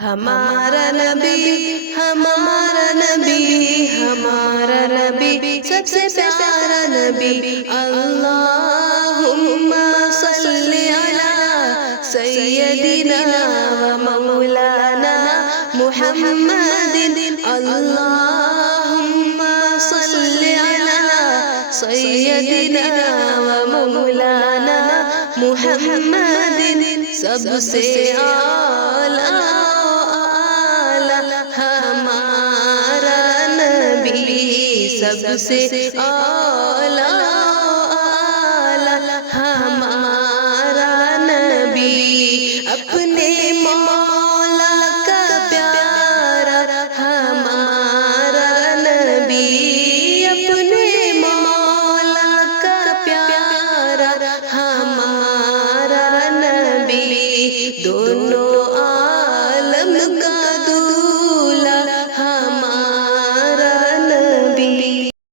ہمارا نبی ہمارا نبی ہمارا نبی سب سے پیارا نبی اللہم صلی علی سیدنا و مولانا محمد اللہم صلی علی سیدنا و مولانا محمد سب سے اعلیٰ ہمارا نبی سب سے